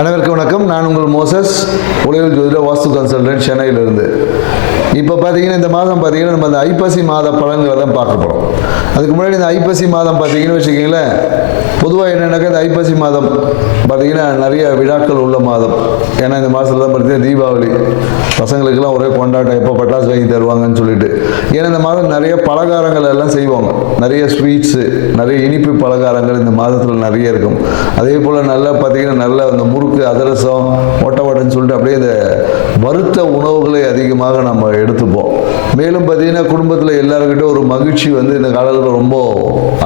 அனைவருக்கும் வணக்கம். நான் உங்கள் மோசஸ், உலகில் ஜோதிட வாஸ்து கன்சல்டன்ட், சென்னையிலிருந்து. இப்போ பார்த்தீங்கன்னா இந்த மாதம் பார்த்தீங்கன்னா நம்ம அந்த ஐப்பசி மாத பலன்களை தான் பார்க்க போகிறோம். அதுக்கு முன்னாடி இந்த ஐப்பசி மாதம் பார்த்தீங்கன்னு வச்சுக்கிங்களேன், பொதுவாக என்னென்னாக்கா இந்த ஐப்பசி மாதம் பார்த்தீங்கன்னா நிறைய விழாக்கள் உள்ள மாதம். ஏன்னா இந்த மாதத்தில் தான் பார்த்தீங்கன்னா தீபாவளி, பசங்களுக்கெல்லாம் ஒரே கொண்டாட்டம், எப்போ பட்டாசு வாங்கி தருவாங்கன்னு சொல்லிட்டு. ஏன்னா இந்த மாதம் நிறைய பலகாரங்கள் எல்லாம் செய்வாங்க, நிறைய ஸ்வீட்ஸு, நிறைய இனிப்பு பலகாரங்கள் இந்த மாதத்தில் நிறைய இருக்கும். அதே போல் நல்லா பார்த்தீங்கன்னா நல்ல அந்த முறுக்கு, அதிரசம், ஒட்டவடைன்னு சொல்லிட்டு அப்படியே இந்த வறுத்த உணவுகளை அதிகமாக நம்ம எடுத்துப்போம். மேலும் பார்த்தீங்கன்னா குடும்பத்தில் எல்லாருக்கிட்ட ஒரு மகிழ்ச்சி வந்து இந்த காலத்தில் ரொம்ப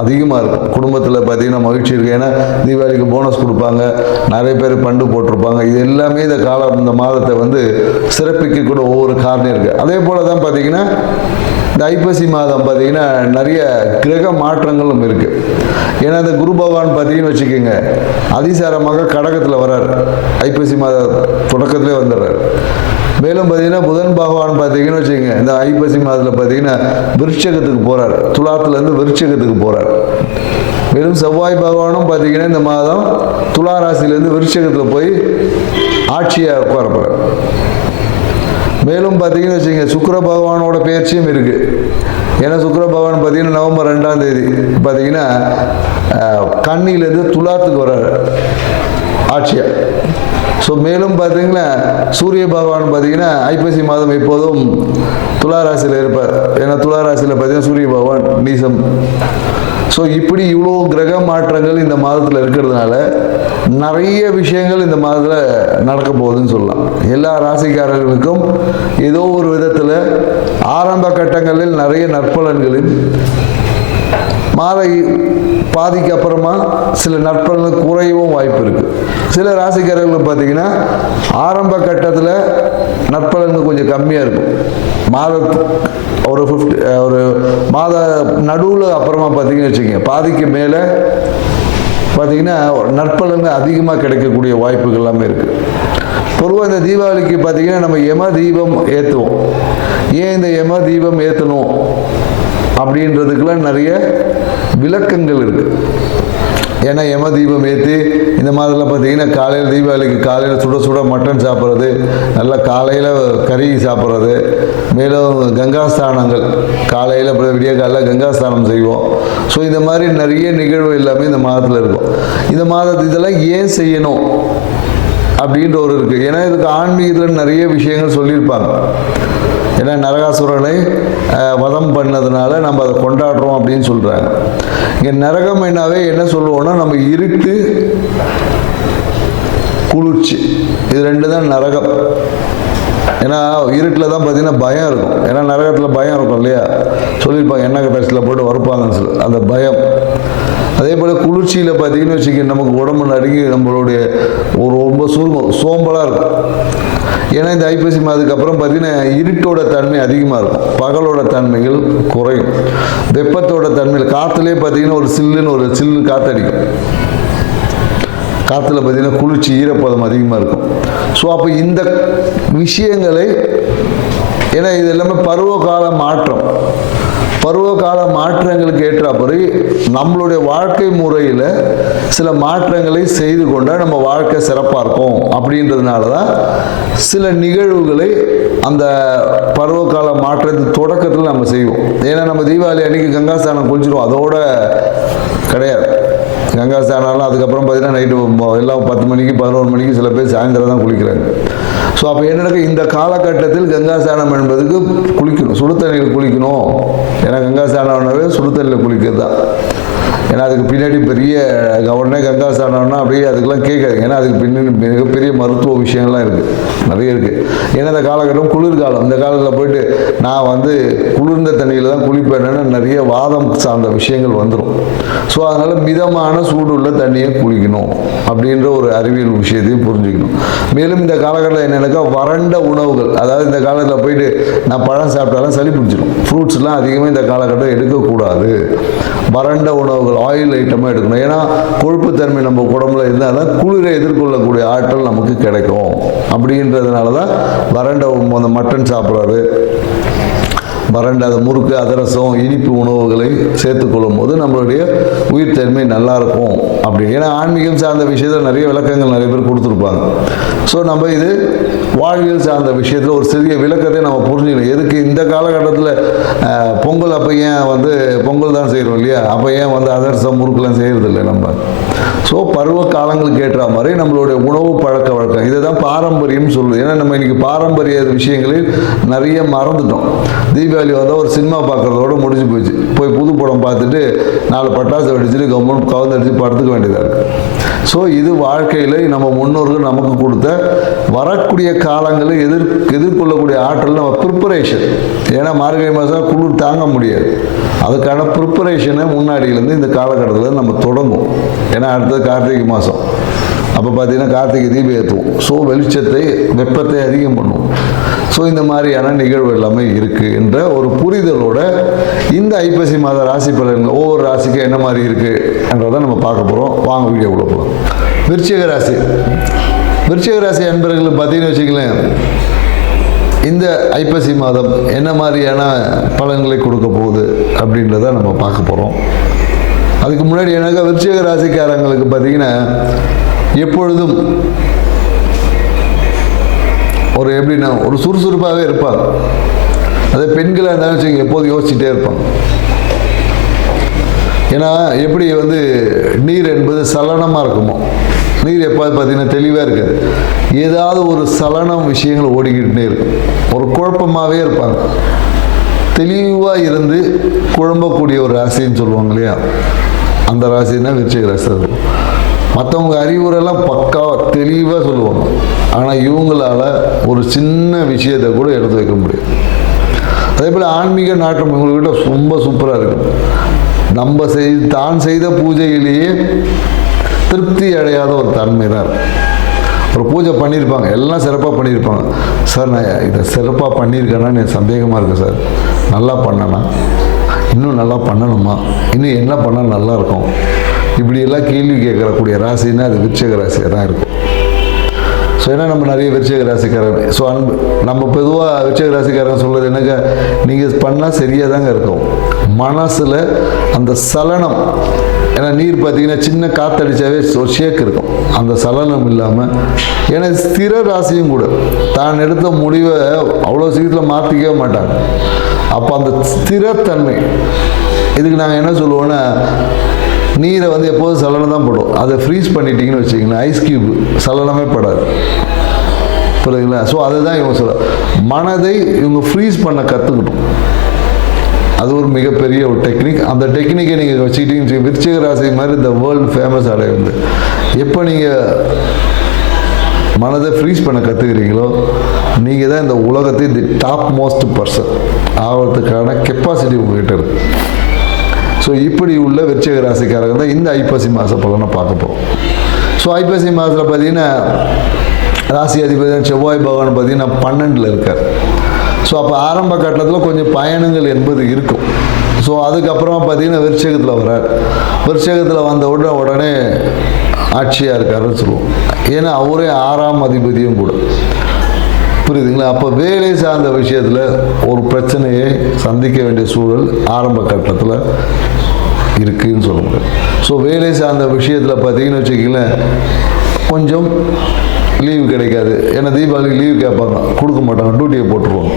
அதிகமாக இருக்கும். குடும்பத்தில் பார்த்தீங்கன்னா மகிழ்ச்சி இருக்குது. ஏன்னா தீபாவளிக்கு போனஸ் கொடுப்பாங்க, நிறைய பேர் பண்டு போட்டிருப்பாங்க. இது எல்லாமே இந்த மாதத்தை வந்து சிறப்பிக்கக்கூட ஒவ்வொரு காரணம் இருக்குது. அதே போல் தான் பார்த்தீங்கன்னா இந்த ஐப்பசி மாதம் பார்த்தீங்கன்னா நிறைய கிரக மாற்றங்களும் இருக்குது. ஏன்னா இந்த குரு பகவான் பார்த்தீங்கன்னு வச்சுக்கோங்க, அதிசாரமாக கடகத்தில் வர்றார், ஐப்பசி மாத தொடக்கத்திலே வந்துடுறார். மேலும் பார்த்தீங்கன்னா புதன் பகவான் பார்த்தீங்கன்னு வச்சுக்கோங்க, இந்த ஐப்பசி மாதத்தில் பார்த்தீங்கன்னா விருட்சகத்துக்கு போகிறார், துலாத்துலேருந்து விருட்சகத்துக்கு போகிறார். மேலும் செவ்வாய் பகவானும் பார்த்தீங்கன்னா இந்த மாதம் துலா ராசியிலேருந்து விருட்சகத்தில் போய் ஆட்சியாக உட்கார போகிறார். மேலும் பார்த்தீங்கன்னு வச்சுக்கோங்க, சுக்கிர பகவானோட பயிற்சியும் இருக்குது. ஏன்னா சுக்கிர பகவான் பார்த்தீங்கன்னா நவம்பர் 2ஆம் தேதி பார்த்தீங்கன்னா கன்னியிலேருந்து துலாத்துக்கு வர்றாரு ஆட்சியாக. ஸோ மேலும் பார்த்தீங்கன்னா சூரிய பகவான் பார்த்தீங்கன்னா ஐப்பசி மாதம் எப்போதும் துலா ராசியில் இருப்பார். ஏன்னா துலா ராசியில் பார்த்தீங்கன்னா சூரிய பகவான் நீசம். ஸோ இப்படி இவ்வளோ கிரக மாற்றங்கள் இந்த மாதத்தில் இருக்கிறதுனால நிறைய விஷயங்கள் இந்த மாதத்தில் நடக்க போகுதுன்னு சொல்லலாம். எல்லா ராசிக்காரர்களுக்கும் ஏதோ ஒரு விதத்தில் ஆரம்ப கட்டங்களில் நிறைய நற்பலன்களில் மாத பாதிக்கு அப்புறமா சில நற்பலன்கள் குறையவும் வாய்ப்பு இருக்குது. சில ராசிக்காரர்கள் பார்த்தீங்கன்னா ஆரம்ப கட்டத்தில் நற்பலன்கள் கொஞ்சம் கம்மியாக இருக்கும். ஒரு மாத நடுவில் அப்புறமா பார்த்தீங்கன்னு வச்சுக்கோங்க, பாதிக்கு மேலே பார்த்தீங்கன்னா நற்பலன்கள் அதிகமாக கிடைக்கக்கூடிய வாய்ப்புகள் எல்லாமே இருக்குது. பொதுவாக இந்த தீபாவளிக்கு பார்த்தீங்கன்னா நம்ம யம தீபம் ஏற்றுவோம். ஏன் இந்த யம தீபம் ஏற்றணும் அப்படின்றதுக்கெல்லாம் நிறைய விளக்கங்கள் இருக்குது. ஏன்னா யம தீபம் ஏற்றி இந்த மாதிரிலாம் பார்த்தீங்கன்னா காலையில் தீபாவளிக்கு காலையில் சுட சுட மட்டன் சாப்பிட்றது, நல்லா காலையில் கறி சாப்பிட்றது, மேலும் கங்காஸ்தானங்கள் காலையில் விடிய காலையில் கங்காஸ்தானம் செய்வோம். ஸோ இந்த மாதிரி நிறைய நிகழ்வு எல்லாமே இந்த மாதத்தில் இருக்கும். இந்த இதெல்லாம் ஏன் செய்யணும் அப்படின்ற ஒரு இருக்குது. ஏன்னா இதுக்கு ஆன்மீகத்தில் நிறைய விஷயங்கள் சொல்லியிருப்பாங்க. ஏன்னா நரகாசுரனை வதம் பண்ணதுனால நம்ம அதை கொண்டாடுறோம் அப்படின்னு சொல்கிறாங்க. இங்கே நரகம் என்னாவே என்ன சொல்லுவோம்னா, நம்ம இருட்டு, குளிர்ச்சி, இது ரெண்டு தான் நரகம். ஏன்னா இருட்டில் தான் பார்த்தீங்கன்னா பயம் இருக்கும். ஏன்னா நரகத்தில் பயம் இருக்கும் இல்லையா, சொல்லியிருப்பாங்க எண்ணெய் கட்டத்தில் போட்டு வறுப்பாங்கன்னு சொல்லி, அந்த பயம். அதே போல் குளிர்ச்சியில் பார்த்தீங்கன்னு வச்சுக்க, நமக்கு உடம்பு நடுங்கி நம்மளுடைய ரொம்ப சோம்பலாக இருக்கும். ஏன்னா இந்த ஐப்பசி மாதத்துக்கு அப்புறம் பார்த்தீங்கன்னா இருட்டோட தன்மை அதிகமாக இருக்கும், பகலோட தன்மைகள் குறையும். வெப்பத்தோட தன்மையில் காற்றுலேயே பார்த்தீங்கன்னா ஒரு சில்லு காற்றடிக்கும். காற்றுல பார்த்தீங்கன்னா குளிர்ச்சி, ஈரப்பதம் அதிகமாக இருக்கும். ஸோ அப்போ இந்த விஷயங்களை, ஏன்னா இது எல்லாமே பருவகால மாற்றங்களுக்கு ஏற்றாப்படி நம்மளுடைய வாழ்க்கை முறையில் சில மாற்றங்களை செய்து கொண்டால் நம்ம வாழ்க்கை சிறப்பாக இருக்கும். அப்படின்றதுனால தான் சில நிகழ்வுகளை அந்த பருவகால மாற்றத்தின் தொடக்கத்தில் நம்ம செய்வோம். ஏன்னா நம்ம தீபாவளி அன்னைக்கு கங்காஸ்தானம் குளிச்சிடுவோம், அதோட கிடையாது. கங்காஸ்தானம்லாம் அதுக்கப்புறம் பார்த்தீங்கன்னா நைட்டு எல்லாம் 10 மணிக்கு 11 மணிக்கு சில பேர் சாயந்தரம் தான் குளிக்கிறாங்க. ஸோ அப்போ என்னென்ன இந்த காலகட்டத்தில் கங்காஸ்தானம் என்பதுக்கு குளிக்கணும், சுடுதண்ணியில் குளிக்கணும். ஏன்னா கங்காஸ்தானம்னாவே சுடுதண்ணியில் குளிக்கிறது தான். ஏன்னா அதுக்கு பின்னாடி பெரிய உடனே கங்காஸ்தானம்னா அப்படியே அதுக்கெல்லாம் கேட்காதுங்க. ஏன்னா அதுக்கு பின்னாடி மிகப்பெரிய மருத்துவ விஷயங்கள்லாம் இருக்குது, நிறைய இருக்குது. ஏன்னா இந்த காலகட்டம் குளிர்காலம். இந்த காலத்தில் போயிட்டு நான் வந்து குளிர்ந்த தண்ணியில் தான் குளிப்பேன்னா நிறைய வாதம் சார்ந்த விஷயங்கள் வந்துடும். ஸோ அதனால் மிதமான சூடுள்ள தண்ணியை குளிக்கணும் அப்படின்ற ஒரு அறிவியல் விஷயத்தையும் புரிஞ்சுக்கணும். மேலும் இந்த காலகட்டத்தில் என்னென்னாக்கா வறண்ட உணவுகள், அதாவது இந்த காலத்தில் போயிட்டு நான் பழம் சாப்பிட்டாலும் சளி பிடிச்சிடும். ஃப்ரூட்ஸ்லாம் அதிகமாக இந்த காலகட்டம் எடுக்கக்கூடாது. வறண்ட உணவுகள், ஆயில் ஐட்டமாக எடுக்கணும். ஏன்னா கொழுப்புத்தன்மை நம்ம உடம்புல இருந்தால் தான் குளிரை எதிர்கொள்ளக்கூடிய ஆற்றல் நமக்கு கிடைக்கும். அப்படின்றதுனால தான் வறண்ட அந்த மட்டன் சாப்பிட்றது, வறண்ட முறுக்கு அதிரசம் இனிப்பு உணவுகளை சேர்த்துக்கொள்ளும் போது நம்மளுடைய உயிர் தன்மை நல்லாயிருக்கும் அப்படி. ஏன்னா ஆன்மீகம் சார்ந்த விஷயத்தில் நிறைய விளக்கங்கள் நிறைய பேர் கொடுத்துருப்பாங்க. ஸோ நம்ம இது வாழ்வியல் சார்ந்த விஷயத்தில் ஒரு சிறிய விளக்கத்தை நம்ம புரிஞ்சுக்கணும். எதுக்கு இந்த காலகட்டத்தில் பொங்கல் அப்போ ஏன் பொங்கல் தான் செய்கிறோம் இல்லையா, அப்போ ஏன் அதிரசம் முறுக்கெல்லாம் செய்கிறதில்லை நம்ம. ஸோ பருவ காலங்களுக்கு ஏற்ற மாதிரி நம்மளுடைய உணவு பழக்க வழக்கம் இதை தான் பாரம்பரியம் சொல்லுது. ஏன்னா நம்ம இன்னைக்கு பாரம்பரிய விஷயங்களில் நிறைய மறந்துட்டோம். தீபாவளி வந்தால் ஒரு சினிமா பார்க்குறதோட முடிஞ்சு போச்சு. போய் புது படம் பார்த்துட்டு 4 பட்டாசு வெடிச்சுட்டு கவர்மெண்ட் கவுந்தடிச்சு படுத்துக்க வேண்டியதாக இருக்குது. ஸோ இது வாழ்க்கையில் நம்ம முன்னோர்கள் நமக்கு கொடுத்த வரக்கூடிய காலங்களில் எதிர்கொள்ளக்கூடிய ஆற்றல் நம்ம ப்ரிப்பரேஷன். ஏன்னா மார்கழி மாதம் குளிர் தாங்க முடியாது. அதுக்கான ப்ரிப்பரேஷனை முன்னாடியிலேருந்து இந்த காலகட்டத்தில் நம்ம தொடங்கும். ஏன்னா அடுத்தது கார்த்திகை மாதம். அப்போ பார்த்தீங்கன்னா கார்த்திகை தீபம் ஏற்றுவோம். ஸோ வெளிச்சத்தை வெப்பத்தை அதிகம் பண்ணுவோம். ஸோ இந்த மாதிரியான நிகழ்வு எல்லாமே இருக்குது என்ற ஒரு புரிதலோட இந்த ஐப்பசி மாத ராசி பலன்கள் ஒவ்வொரு ராசிக்கும் என்ன மாதிரி இருக்குது என்றதை நம்ம பார்க்க போகிறோம். வாங்க வீடியோக்குள்ள போகலாம். விருச்சிக ராசி. விருச்சிக ராசி அன்பர்களுக்கு பார்த்தீங்கன்னு வச்சுங்களேன், இந்த ஐப்பசி மாதம் என்ன மாதிரியான பலன்களை கொடுக்க போகுது அப்படின்றத நம்ம பார்க்க போகிறோம். அதுக்கு முன்னாடி எனக்கு விருச்சிக ராசிக்காரங்களுக்கு பார்த்தீங்கன்னா எப்பொழுதும் ஒரு எப்படின்னா ஒரு சுறுசுறுப்பாகவே இருப்பாங்க. அதே பெண்களாக இருந்தாலும் வச்சுங்க எப்போதும் யோசிச்சுட்டே இருப்பாங்க. ஏன்னா எப்படி நீர் என்பது சலனமாக இருக்குமோ, நீர் எப்போது பார்த்தீங்கன்னா தெளிவாக இருக்காது. ஏதாவது ஒரு சலனம் விஷயங்கள் ஓடிக்கிட்டே இருக்கும். ஒரு குழப்பமாகவே இருப்பாங்க. தெளிவாக இருந்து குழம்பக்கூடிய ஒரு ராசின்னு சொல்லுவாங்க இல்லையா, அந்த ராசின்னா விருச்சிக ராசி இருக்கும். மற்றவங்க அறிவுரைலாம் பக்காவாக தெளிவாக சொல்லுவாங்க. ஆனால் இவங்களால் ஒரு சின்ன விஷயத்தை கூட எடுத்து வைக்க முடியும். அதே போல் ஆன்மீக நாட்டம் இவங்கள்கிட்ட ரொம்ப சூப்பராக இருக்கும். நம்ம தான் செய்த பூஜையிலேயே திருப்தி அடையாத ஒரு தன்மை தான் இருக்கும். ஒரு பூஜை பண்ணியிருப்பாங்க, எல்லாம் சிறப்பாக பண்ணியிருப்பாங்க. சார் நான் இதை சிறப்பாக பண்ணியிருக்கேன்னா எனக்கு சந்தேகமாக இருக்குது சார். நல்லா பண்ணனா, இன்னும் நல்லா பண்ணணுமா, இன்னும் என்ன பண்ணால் நல்லாயிருக்கும், இப்படியெல்லாம் கேள்வி கேட்கக்கூடிய ராசின்னா அது விருச்சிக ராசியாக தான் இருக்கும். ஸோ ஏன்னா நம்ம நிறைய விருச்சிக ராசிக்காரங்க. ஸோ நம்ம பொதுவாக விருச்சிக ராசிக்காரங்க சொல்கிறது என்னங்க, நீங்கள் பண்ணால் சரியாக தாங்க இருக்கும். மனசில் அந்த சலனம், ஏன்னா நீர் பார்த்தீங்கன்னா சின்ன காற்றடிச்சாவே ஒரு ஷேக் இருக்கும். அந்த சலனம் இல்லாமல், ஏன்னா ஸ்திர ராசியும் கூட தான் எடுத்த முடிவை அவ்வளோ சீக்கிரத்தில் மாற்றிக்கவே மாட்டாங்க. அப்போ அந்த ஸ்திரத்தன்மை, இதுக்கு நாங்கள் என்ன சொல்லுவோன்னா, நீரை எப்போதும் சலனம் தான் படும். அதை ஃப்ரீஸ் பண்ணிட்டீங்கன்னு வச்சிங்கன்னா ஐஸ் கியூப் சலனமே படாது. புரியுதுங்களா? ஸோ அதுதான் இவங்க சொல்ல, மனதை இவங்க ஃப்ரீஸ் பண்ண கற்றுக்கணும். அது ஒரு மிகப்பெரிய ஒரு டெக்னிக். அந்த டெக்னிக்கை நீங்கள் வச்சுக்கிட்டீங்க. விருச்சிக ராசி மாதிரி இந்த வேர்ல்டு ஃபேமஸ் அடைய எப்போ நீங்கள் மனதை ஃப்ரீஸ் பண்ண கற்றுக்கிறீங்களோ, நீங்கள் தான் இந்த உலகத்தை தி டாப் மோஸ்ட் பர்சன் ஆகிறதுக்கான கெப்பாசிட்டி உங்கள்கிட்ட இருக்குது. ஸோ இப்படி உள்ள விருச்சிக ராசிக்காரங்க தான் இந்த ஐப்பசி மாத பலனை பார்க்க போகிறோம். ஸோ ஐப்பசி மாதத்தில் பார்த்தீங்கன்னா ராசி அதிபதி செவ்வாய் பகவான் பார்த்தீங்கன்னா 12ல் இருக்கார். ஸோ அப்போ ஆரம்ப கட்டத்தில் கொஞ்சம் பயணங்கள் என்பது இருக்கும். ஸோ அதுக்கப்புறமா பார்த்தீங்கன்னா விருச்சிகத்தில் வரார். விருச்சிகத்தில் வந்த உடனே ஆட்சியாக இருக்காருன்னு சொல்லுவோம். ஏன்னா அவரே 6ஆம் அதிபதியும் கூட. புரியுதுங்களா? அப்போ வேலை சார்ந்த விஷயத்தில் ஒரு பிரச்சனையை சந்திக்க வேண்டிய சூழல் ஆரம்ப கட்டத்தில் இருக்குதுன்னு சொல்ல முடியும். ஸோ வேலை சார்ந்த விஷயத்தில் பார்த்தீங்கன்னு வச்சுக்கிங்களேன், கொஞ்சம் லீவு கிடைக்காது. ஏன்னா தீபாவளிக்கு லீவு கேட்பாங்க, கொடுக்க மாட்டாங்க, டியூட்டியை போட்டுருவாங்க.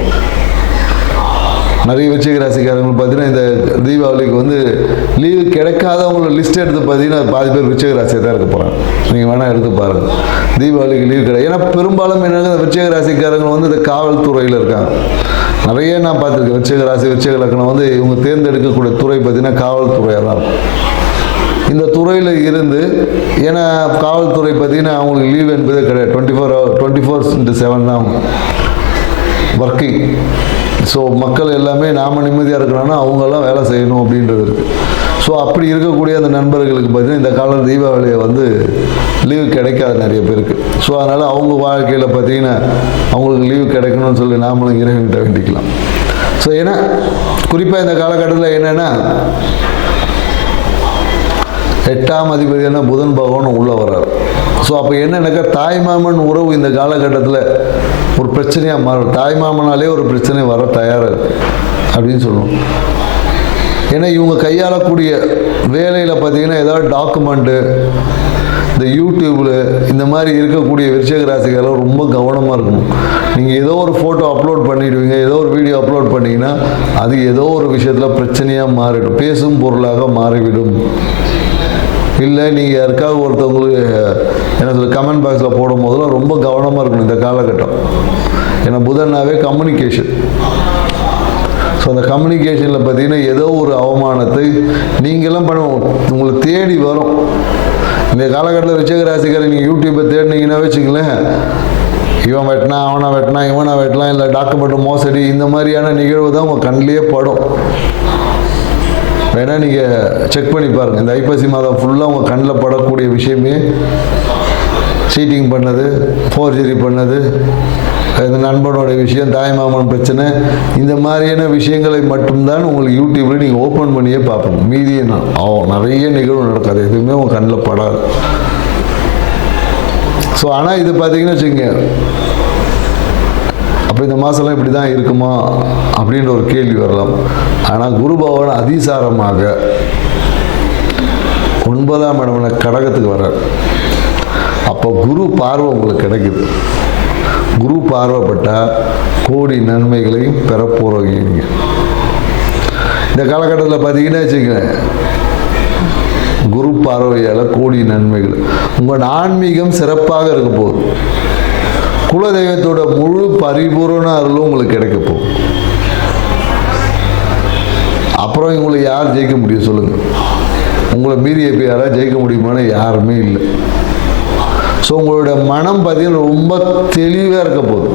நிறைய விருச்சிக ராசிக்காரங்க பார்த்தீங்கன்னா இந்த தீபாவளிக்கு லீவு கிடைக்காதவங்களோட லிஸ்ட் எடுத்து பார்த்தீங்கன்னா பாதி பேர் விருச்சிக ராசியாக தான் இருக்க போகிறாங்க. நீங்கள் வேணால் எடுத்து பாருங்கள். தீபாவளிக்கு லீவு கிடையாது. ஏன்னா பெரும்பாலும் என்னங்க, இந்த விருச்சிக ராசிக்காரங்க இந்த காவல்துறையில் இருக்காங்க. நிறைய நான் பார்த்துருக்கேன். விருச்சிக ராசி விருச்சிக லக்னம் இவங்க தேர்ந்தெடுக்கக்கூடிய துறை பார்த்தீங்கன்னா காவல்துறையாக தான் இருக்கும். இந்த துறையில் இருந்து, ஏன்னா காவல்துறை பார்த்தீங்கன்னா அவங்களுக்கு லீவ் என்பதே கிடையாது. 24/7 தான் ஒர்க்கிங். ஸோ மக்கள் எல்லாமே நாம் நிம்மதியாக இருக்கிறோன்னா அவங்கெல்லாம் வேலை செய்யணும் அப்படின்றது இருக்குது. ஸோ அப்படி இருக்கக்கூடிய அந்த நண்பர்களுக்கு பார்த்தீங்கன்னா இந்த கால தீபாவளியை லீவு கிடைக்காது நிறைய பேருக்கு. ஸோ அதனால் அவங்க வாழ்க்கையில் பார்த்தீங்கன்னா அவங்களுக்கு லீவு கிடைக்கணும்னு சொல்லி நாமளும் இறைவன்கிட்ட வேண்டிக்கலாம். ஸோ ஏன்னா குறிப்பாக இந்த காலகட்டத்தில் என்னென்னா 8ஆம் அதிபதியான புதன் பகவான் உள்ளே வர்றார். ஸோ அப்போ என்னன்னாக்கா தாய்மாமன் உறவு இந்த காலகட்டத்தில் ஒரு பிரச்சனையாக மாறும். தாய்மாமனாலே ஒரு பிரச்சனை வர தயாராக இருக்குது. அப்படின்னு சொல்லணும். ஏன்னா இவங்க கையாளக்கூடிய வேலையில் பார்த்தீங்கன்னா ஏதாவது டாக்குமெண்ட்டு இந்த யூடியூப்பில் இந்த மாதிரி இருக்கக்கூடிய விருச்சிக ராசிக்காரர்கள் ரொம்ப கவனமாக இருக்கணும். நீங்கள் ஏதோ ஒரு ஃபோட்டோ அப்லோட் பண்ணிடுவீங்க, ஏதோ ஒரு வீடியோ அப்லோட் பண்ணிங்கன்னா அது ஏதோ ஒரு விஷயத்தில் பிரச்சனையாக மாறிடும், பேசும் பொருளாக மாறிவிடும். இல்லை நீங்கள் யாருக்காவது ஒருத்தவங்களுக்கு என்ன சொல்ல கமெண்ட் பாக்ஸில் போடும் போதெல்லாம் ரொம்ப கவனமாக இருக்கணும் இந்த காலகட்டம். ஏன்னா புதனாவே கம்யூனிகேஷன். ஸோ அந்த கம்யூனிகேஷனில் பார்த்தீங்கன்னா ஏதோ ஒரு அவமானத்தை நீங்கள்லாம் உங்களுக்கு தேடி வரும். இந்த காலகட்டத்தில் விருச்சிக ராசிக்காரர் நீங்கள் யூடியூப்பை தேடினீங்கன்னா வச்சுங்களேன், இவன் வெட்டினா அவனை வெட்டினா இவனை வெட்டலாம், இல்லை டாக்குமெண்ட் மோசடி, இந்த மாதிரியான நிகழ்வு தான் உங்கள் கண்ணிலேயே படும். வேணால் நீங்கள் செக் பண்ணி பாருங்கள். இந்த ஐப்பசி மாதம் ஃபுல்லாக உங்கள் கண்ணில் படக்கூடிய விஷயமே சீட்டிங் பண்ணது, ஃபோர்ஜரி பண்ணது, இந்த நண்பனோட விஷயம், தாய்மாமன் பிரச்சனை, இந்த மாதிரியான விஷயங்களை மட்டும்தான் உங்களுக்கு யூடியூப்பில் நீங்கள் ஓப்பன் பண்ணியே பார்ப்போம். மீதியை நிறைய நிகழ்வு நடக்காது, எதுவுமே உங்கள் கண்ணில் படாது. ஸோ ஆனால் இது பார்த்தீங்கன்னு வச்சுக்கோங்க, அப்போ இந்த மாதம்லாம் இப்படி தான் இருக்குமா அப்படின்ற ஒரு கேள்வி வரலாம். ஆனால் குரு பகவான் அதிசாரமாக 9ஆம் இடம்ல கடகத்துக்கு வர்றார். அப்போ குரு பார்வை உங்களுக்கு கிடைக்குது. குரு பார்வைப்பட்டால் கோடி நன்மைகளையும் பெற போகிறீங்க. இந்த காலகட்டத்தில் பார்த்தீங்கன்னா வச்சுக்கோங்க, குரு பார்வையால் கோடி நன்மைகள். உங்கள் ஆன்மீகம் சிறப்பாக இருக்க போகுது. குலதெய்வத்தோட முழு பரிபூரண அருளும் உங்களுக்கு கிடைக்க போகும். அப்புறம் உங்களை யார் ஜெயிக்க முடியும் சொல்லுங்கள்? உங்களை மீறி எப்போ யாராவது ஜெயிக்க முடியுமான்னு யாருமே இல்லை. ஸோ உங்களோட மனம் பார்த்தீங்கன்னா ரொம்ப தெளிவாக இருக்க போகுது.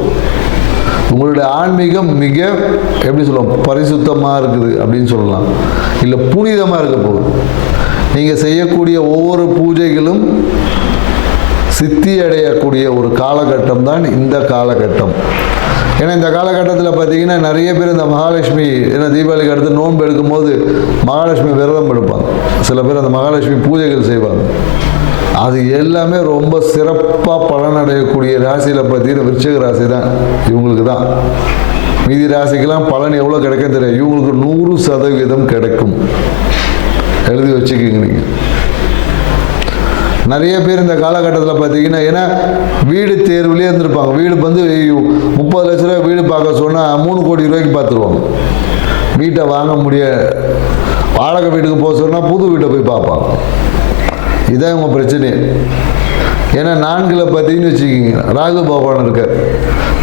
உங்களுடைய ஆன்மீகம் மிக எப்படி சொல்லலாம், பரிசுத்தமாக இருக்குது அப்படின்னு சொல்லலாம், இல்லை புனிதமாக இருக்க போகுது. நீங்கள் செய்யக்கூடிய ஒவ்வொரு பூஜைகளும் சித்தி அடையக்கூடிய ஒரு காலகட்டம் தான் இந்த காலகட்டம். ஏன்னா இந்த காலகட்டத்தில் பார்த்தீங்கன்னா நிறைய பேர் இந்த மகாலட்சுமி, ஏன்னா தீபாவளிக்கு அடுத்து நோன்பு எடுக்கும்போது மகாலட்சுமி விரதம் எடுப்பாங்க. சில பேர் அந்த மகாலட்சுமி பூஜைகள் செய்வாங்க. அது எல்லாமே ரொம்ப சிறப்பாக பலனடையக்கூடிய ராசியில் பார்த்தீங்கன்னா விருச்சிக ராசி தான் இவங்களுக்கு தான். மீதி ராசிக்கெல்லாம் பலன் எவ்வளோ கிடைக்கும் தெரியும், இவங்களுக்கு 100% கிடைக்கும். எழுதி வச்சுக்கிங்க நீங்கள். நிறைய பேர் இந்த காலகட்டத்தில் பார்த்தீங்கன்னா, ஏன்னா வீடு தேர்வுலேயே இருந்திருப்பாங்க. வீடு வந்து 30 லட்ச ரூபா வீடு பார்க்க சொன்னால் 3 கோடி ரூபாய்க்கு பார்த்துருவாங்க. வீட்டை வாங்க முடிய, வாடகை வீட்டுக்கு போக சொன்னால் புது வீட்டை போய் பார்ப்பாங்க. இதுதான் இவங்க பிரச்சனை. ஏன்னா 4ல் பார்த்தீங்கன்னு வச்சுக்கிங்க, ராகு பகவான் இருக்கார்.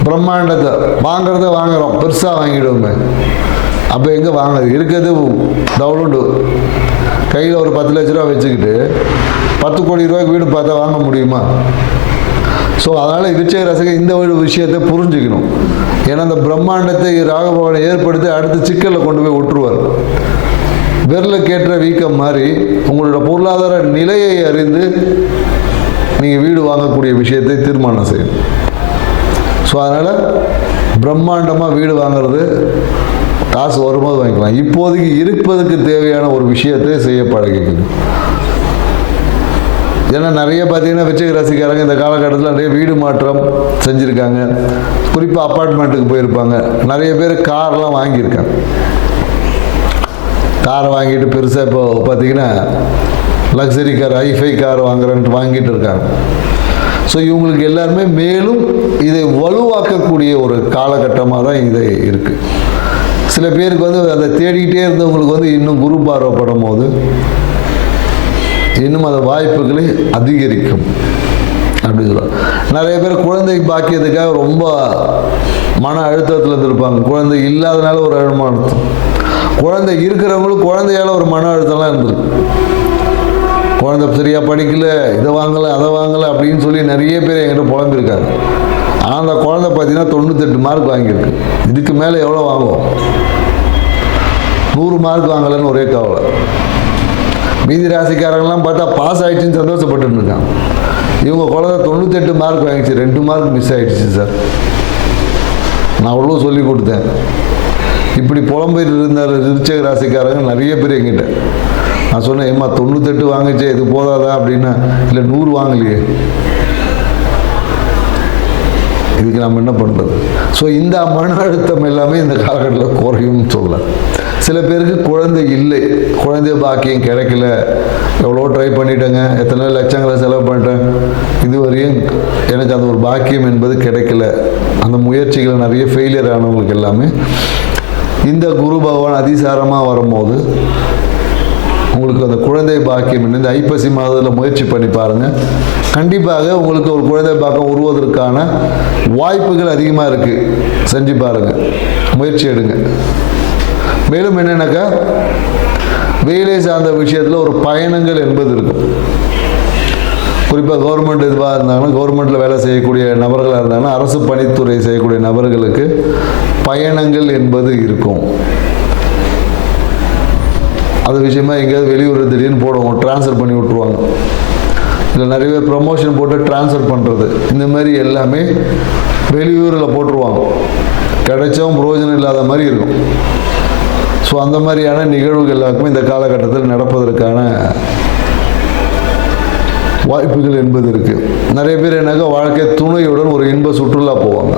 பிரம்மாண்டத்தை வாங்குறோம், பெருசாக வாங்கிடுவோமே. அப்போ எங்கே வாங்குறது? இருக்கிறது டவுன்லோடு கையில் ஒரு 10 லட்ச ரூபா வச்சுக்கிட்டு 10 கோடி ரூபாய்க்கு வீடு பார்த்தா வாங்க முடியுமா? ஸோ அதனால் விருச்சிக ராசிக்கு இந்த ஒரு விஷயத்தை புரிஞ்சுக்கணும். ஏன்னா அந்த பிரம்மாண்டத்தை ராகு பகவானை ஏற்படுத்தி அடுத்து சிக்கலில் கொண்டு போய் விட்டுருவார். விரலுக்கேற்ற வீக்கம் மாதிரி உங்களோட பொருளாதார நிலையை அறிந்து நீங்கள் வீடு வாங்கக்கூடிய விஷயத்தை தீர்மானம் செய்யணும். ஸோ அதனால் பிரம்மாண்டமாக வீடு வாங்கிறது, காசு வரும்போது வாங்கிக்கலாம். இப்போதைக்கு இருப்பதுக்கு தேவையான ஒரு விஷயத்தை செய்ய பழகிக்கணும். ஏன்னா நிறைய பார்த்தீங்கன்னா விருச்சிக ராசிக்காரங்க இந்த காலகட்டத்தில் நிறைய வீடு மாற்றம் செஞ்சுருக்காங்க. குறிப்பாக அப்பார்ட்மெண்ட்டுக்கு போயிருப்பாங்க. நிறைய பேர் கார்லாம் வாங்கியிருக்காங்க. கார் வாங்கிட்டு பெருசாக இப்போ பார்த்தீங்கன்னா லக்ஸரி கார், ஹைஃபை கார் வாங்கிட்டு இருக்காங்க. ஸோ இவங்களுக்கு எல்லாருமே மேலும் இதை வலுவாக்கக்கூடிய ஒரு காலகட்டமாக தான் இது இருக்குது. சில பேருக்கு வந்து அதை தேடிக்கிட்டே இருந்தவங்களுக்கு வந்து இன்னும் குரு பார்வைப்படும் போது இன்னும் அந்த வாய்ப்புகளை அதிகரிக்கும் அப்படின்னு சொல்லுவாங்க. நிறைய பேர் குழந்தை பாக்கியத்துக்காக ரொம்ப மன அழுத்தத்தில் இருந்திருப்பாங்க. குழந்தை இல்லாதனால ஒரு அழுத்தம், குழந்தை இருக்கிறவங்களுக்கு குழந்தையால் ஒரு மன அழுத்தம்லாம் இருந்திருக்கு. குழந்தை சரியாக படிக்கல, இதை வாங்கலை அதை வாங்கலை அப்படின்னு சொல்லி நிறைய பேர் என்கிட்ட புலம்பிருக்காங்க. ஆனால் அந்த குழந்தை பார்த்தீங்கன்னா 98 மார்க் வாங்கியிருக்கு. இதுக்கு மேலே எவ்வளோ வாங்குவோம்? 100 மார்க் வாங்கலைன்னு ஒரே கவலை. மீதி ராசிக்காரங்களாம் பார்த்தா பாஸ் ஆகிடுச்சின்னு சந்தோஷப்பட்டு இருக்காங்க. இவங்க குழந்தை 98 மார்க் வாங்கிச்சு, 2 மார்க் மிஸ் ஆகிடுச்சு சார். நான் அவ்வளோ சொல்லி கொடுத்தேன். இப்படி புலம்பெயர் இருந்தார் விருச்சிக ராசிக்காரங்க நிறைய பேர் என்கிட்ட. நான் சொன்னேன், ஏம்மா 98 வாங்கிச்சே, இது போதாதா அப்படின்னா, இல்லை 100 வாங்கலையே. இதுக்கு நம்ம என்ன பண்ணுறது? ஸோ இந்த மன அழுத்தம் எல்லாமே இந்த காலகட்டத்தில் குறையும்னு சொல்லலாம். சில பேருக்கு குழந்தை இல்லை, குழந்தை பாக்கியம் கிடைக்கல, எவ்வளோ ட்ரை பண்ணிட்டேங்க, எத்தனை லட்சங்களை செலவு பண்ணிட்டேன், இதுவரையும் எனக்கு அந்த ஒரு பாக்கியம் என்பது கிடைக்கல, அந்த முயற்சிகள் நிறைய ஃபெயிலியர் ஆனவங்களுக்கு எல்லாமே இந்த குரு பகவான் அதிசாரமாக வரும்போது உங்களுக்கு அந்த குழந்தை பாக்கியம் இந்த ஐப்பசி மாதத்தில் முயற்சி பண்ணி பாருங்கள். கண்டிப்பாக உங்களுக்கு ஒரு குழந்தை பாக்கியம் உருவதற்கான வாய்ப்புகள் அதிகமாக இருக்குது. செஞ்சு பாருங்கள், முயற்சி எடுங்க. மேலும் என்னென்னாக்கா, வேலை சார்ந்த விஷயத்தில் ஒரு பயணங்கள் என்பது இருக்கும். குறிப்பாக கவர்மெண்ட் இதுவாக இருந்தாங்கன்னா, கவர்மெண்ட்டில் வேலை செய்யக்கூடிய நபர்களாக இருந்தாங்கன்னா, அரசு பணித்துறை செய்யக்கூடிய நபர்களுக்கு பயணங்கள் என்பது இருக்கும். அது விஷயமா எங்கேயாவது வெளியூர் திடீர்னு போடுவாங்க, ட்ரான்ஸ்ஃபர் பண்ணி விட்ருவாங்க. இல்லை நிறைய பேர் ப்ரமோஷன் போட்டு ட்ரான்ஸ்ஃபர் பண்ணுறது, இந்த மாதிரி எல்லாமே வெளியூரில் போட்டுருவாங்க. கிடைச்சவும் பிரயோஜனம் இல்லாத மாதிரி இருக்கும். ஸோ அந்த மாதிரியான நிகழ்வுகள் எல்லாருக்குமே இந்த காலகட்டத்தில் நடப்பதற்கான வாய்ப்புகள் என்பது இருக்குது. நிறைய பேர் என்னக்கா வாழ்க்கை துணையுடன் ஒரு இன்ப சுற்றுலா போவாங்க,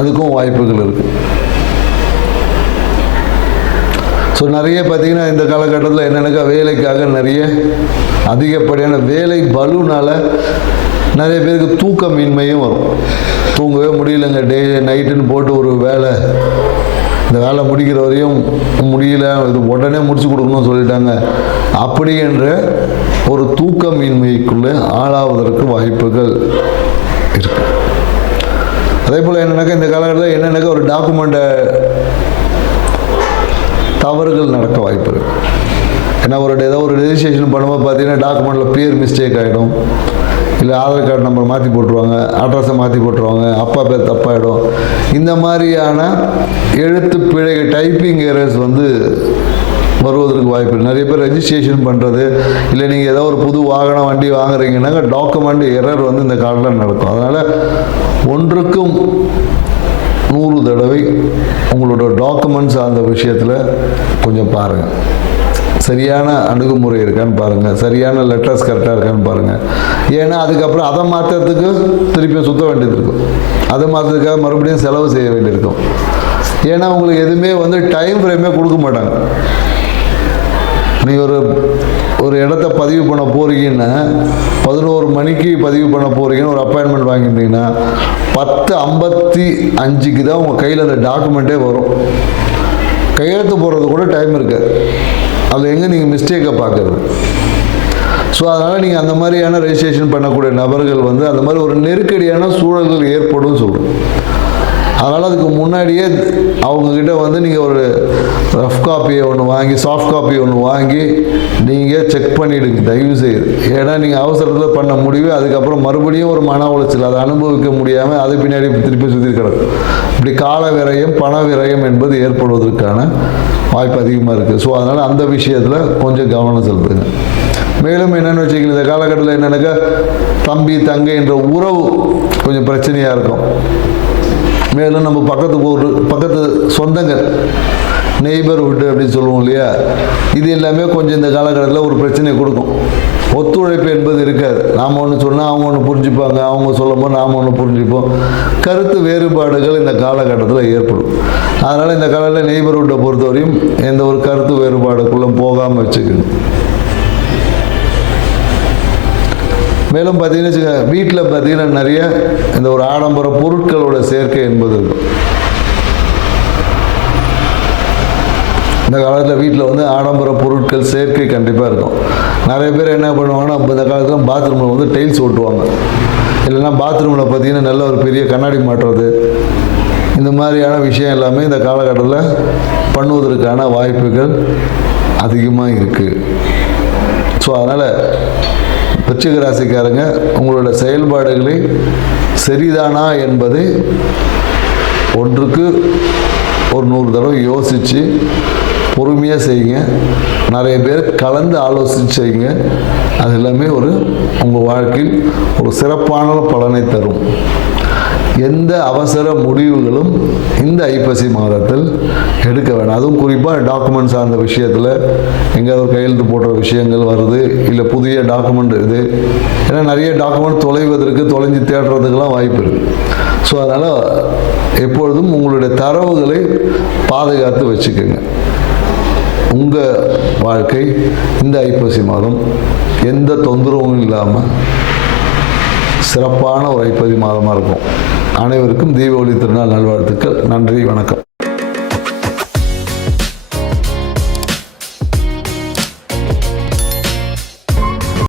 அதுக்கும் வாய்ப்புகள் இருக்குது. ஸோ நிறைய பார்த்திங்கன்னா இந்த காலகட்டத்தில் என்னென்னாக்கா வேலைக்காக நிறைய அதிகப்படியான வேலை பலுனால் நிறைய பேருக்கு தூக்கமின்மையும் வரும். தூங்கவே முடியலைங்க, டே நைட்டுன்னு போட்டு ஒரு வேலை, இந்த வேலை முடிக்கிற வரையும் முடியல, இது உடனே முடிச்சு கொடுக்கணும்னு சொல்லிட்டாங்க, அப்படி என்ற ஒரு தூக்கமின்மைக்குள்ளே ஆளாவதற்கு வாய்ப்புகள் இருக்கு. அதே போல் என்னென்னாக்கா இந்த காலகட்டத்தில் என்னென்னாக்கா ஒரு டாக்குமெண்ட்டை தவறுகள் நடக்க வாய்ப்பு இருக்குது. ஏன்னா ஏதோ ஒரு ரெஜிஸ்ட்ரேஷன் பண்ணும்போது பார்த்தீங்கன்னா டாக்குமெண்ட்டில் பேர் மிஸ்டேக் ஆகிடும், இல்லை ஆதார் கார்டு நம்பர் மாற்றி போட்டுருவாங்க, அட்ரஸை மாற்றி போட்டுருவாங்க, அப்பா பேர் தப்பாகிடும். இந்த மாதிரியான எழுத்து பிழை, டைப்பிங் எரர்ஸ் வருவதற்கு வாய்ப்பு இருக்குது. நிறைய பேர் ரெஜிஸ்ட்ரேஷன் பண்ணுறது, இல்லை நீங்கள் ஏதோ ஒரு புது வாகனம் வண்டி வாங்குறீங்கன்னாக்கா டாக்குமெண்ட் எரர் இந்த காலத்தில் நடக்கும். அதனால் ஒன்றுக்கும் 100 தடவை உங்களோட டாக்குமெண்ட்ஸ் அந்த விஷயத்தில் கொஞ்சம் பாருங்கள். சரியான அணுகுமுறை இருக்கான்னு பாருங்கள், சரியான லெட்டர்ஸ் கரெக்டாக இருக்கான்னு பாருங்கள். ஏன்னா அதுக்கப்புறம் அதை மாற்றுறதுக்கு திருப்பியும் சுற்ற வேண்டியது இருக்கும், அதை மாற்றுறதுக்காக மறுபடியும் செலவு செய்ய வேண்டியிருக்கும். ஏன்னா உங்களுக்கு எதுவுமே டைம் ஃப்ரேமே கொடுக்க மாட்டாங்க. நீங்கள் ஒரு இடத்த பதிவு பண்ண போகிறீங்கன்னா 11 மணிக்கு பதிவு பண்ண போகிறீங்கன்னு ஒரு அப்பாயின்மெண்ட் வாங்கிட்டீங்கன்னா 10:55 தான் உங்கள் கையில் அந்த டாக்குமெண்ட்டே வரும். கையெழுத்து போடுறது கூட டைம் இருக்காது. அதில் எங்கே நீங்கள் மிஸ்டேக்கை பார்க்குறது? ஸோ அதனால் நீங்கள் அந்த மாதிரியான ரெஜிஸ்ட்ரேஷன் பண்ணக்கூடிய நபர்கள் அந்த மாதிரி ஒரு நெருக்கடியான சூழல்கள் ஏற்படும் சொல்கிறோம். அதனால் அதுக்கு முன்னாடியே அவங்கக்கிட்ட நீங்கள் ஒரு ரஃப் காப்பியை ஒன்று வாங்கி, சாஃப்ட் காப்பி ஒன்று வாங்கி நீங்கள் செக் பண்ணிவிடுங்க தயவு செய்து. ஏன்னா நீங்கள் அவசரத்தில் பண்ண முடிவு அதுக்கப்புறம் மறுபடியும் ஒரு மன உளைச்சல், அதை அனுபவிக்க முடியாமல் அது பின்னாடி திருப்பி சுற்றி கிடக்கும். இப்படி கால விரயம், பண விரயம் என்பது ஏற்படுவதற்கான வாய்ப்பு அதிகமாக இருக்குது. ஸோ அதனால் அந்த விஷயத்தில் கொஞ்சம் கவனம் செலுத்துங்க. மேலும் என்னென்னு வச்சுக்கோங்க, இந்த காலகட்டத்தில் என்னென்னாக்கா தம்பி தங்கை என்ற உறவு கொஞ்சம் பிரச்சனையாக இருக்கும். மேலும் நம்ம பக்கத்து சொந்தங்கள், நெய்பர்ஹுட் அப்படின்னு சொல்லுவோம் இல்லையா, இது எல்லாமே கொஞ்சம் இந்த காலகட்டத்தில் ஒரு பிரச்சனையை கொடுக்கும். ஒத்துழைப்பு என்பது இருக்காது. நாம் ஒன்று சொன்னால் அவங்க ஒன்று புரிஞ்சுப்பாங்க, அவங்க சொல்லும்போது நாம் ஒன்று புரிஞ்சுப்போம். கருத்து வேறுபாடுகள் இந்த காலகட்டத்தில் ஏற்படும். அதனால் இந்த காலத்தில் நெய்பர்ஹுட்டை பொறுத்தவரையும் எந்த ஒரு கருத்து வேறுபாடுக்குள்ளே போகாமல் வச்சுக்கணும். மேலும் பார்த்தீங்கன்னா வீட்டில் பார்த்தீங்கன்னா நிறைய இந்த ஒரு ஆடம்பர பொருட்களோட சேர்க்கை என்பது இருக்கும். இந்த காலத்தில் வீட்டில் ஆடம்பர பொருட்கள் சேர்க்கை கண்டிப்பாக இருக்கும். நிறைய பேர் என்ன பண்ணுவாங்கன்னா, இந்த காலத்தில் பாத்ரூமில் டைல்ஸ் ஓட்டுவாங்க, இல்லைன்னா பாத்ரூமில் பார்த்தீங்கன்னா நல்ல ஒரு பெரிய கண்ணாடி மாட்டுறது, இந்த மாதிரியான விஷயம் எல்லாமே இந்த காலகட்டத்தில் பண்ணுவதற்கான வாய்ப்புகள் அதிகமாக இருக்குது. ஸோ அதனால் விருச்சிக ராசிக்காரங்க உங்களோட செயல்பாடுகளை சரிதானா என்பதை ஒன்றுக்கு ஒரு 100 தடவை யோசித்து பொறுமையாக செய்யுங்க. நிறைய பேர் கலந்து ஆலோசித்து செய்யுங்க. அது எல்லாமே உங்கள் வாழ்க்கையில் ஒரு சிறப்பான பலனை தரும். எந்த அவசர முடிவுகளும் இந்த ஐப்பசி மாதத்தில் எடுக்க வேண்டாம். அதுவும் குறிப்பாக டாக்குமெண்ட் சார்ந்த விஷயத்தில் எங்கேயாவது ஒரு கையெழுத்து போடுற விஷயங்கள் வருது, இல்லை புதிய டாக்குமெண்ட் இது, ஏன்னா நிறைய டாக்குமெண்ட் தொலைஞ்சு தேடுறதுக்கெல்லாம் வாய்ப்பு இருக்குது. ஸோ அதனால் எப்பொழுதும் உங்களுடைய தரவுகளை பாதுகாத்து வச்சுக்கோங்க. உங்கள் வாழ்க்கை இந்த ஐப்பசி மாதம் எந்த தொந்தரவும் இல்லாமல் சிறப்பான ஒரு ஐப்பசி மாதமாக இருக்கும். அனைவருக்கும் தீபாவளி திருநாள் நல்வாழ்த்துக்கள். நன்றி, வணக்கம்.